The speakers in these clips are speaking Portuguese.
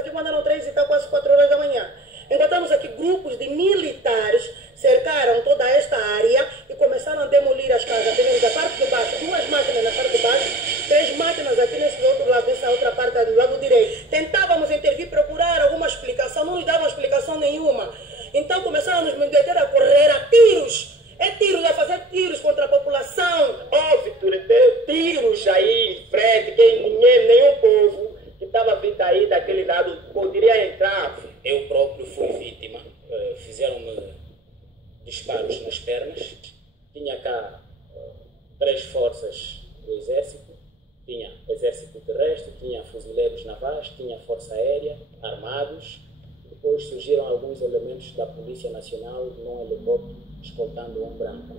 aqui quando eram 3 e tal, quase 4 horas da manhã. Encontramos aqui grupos de militares, cercaram toda esta área e começaram a demolir as casas. Temos da parte de baixo, 2 máquinas na parte de baixo, 3 máquinas aqui nesse outro lado, nessa outra parte do lado direito. Tentávamos intervir, procurar alguma explicação, não nos davam explicação nenhuma. Então começaram a nos meter a correr a tiros. É tiros, a fazer tiros contra a população. Houve tiros aí em frente, que ninguém, nenhum povo que estava vindo aí daquele lado poderia entrar. Eu próprio fui vítima. Fizeram-me disparos nas pernas. Tinha cá 3 forças do exército. Tinha exército terrestre, tinha fuzileiros navais, tinha força aérea, armados. Depois surgiram alguns elementos da Polícia Nacional num helicóptero escoltando um branco.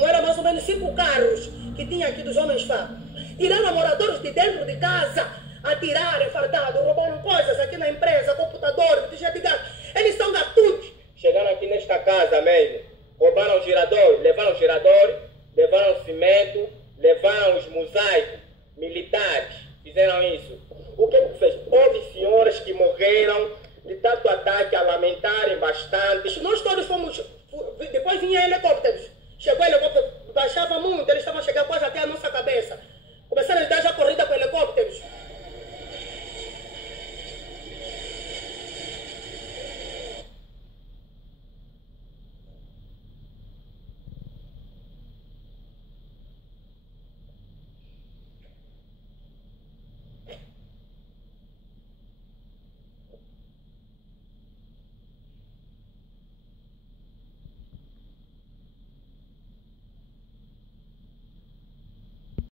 Era mais ou menos 5 carros que tinha aqui dos homens Fá. Tiraram moradores de dentro de casa, atiraram, fardado, roubaram coisas aqui na empresa, computador, botija de gás. Eles são gatunos. Chegaram aqui nesta casa mesmo, roubaram o gerador, levaram cimento, levaram os mosaicos militares, fizeram isso. O que fez? Houve senhoras que morreram de tanto ataque a lamentarem bastante. Nós todos fomos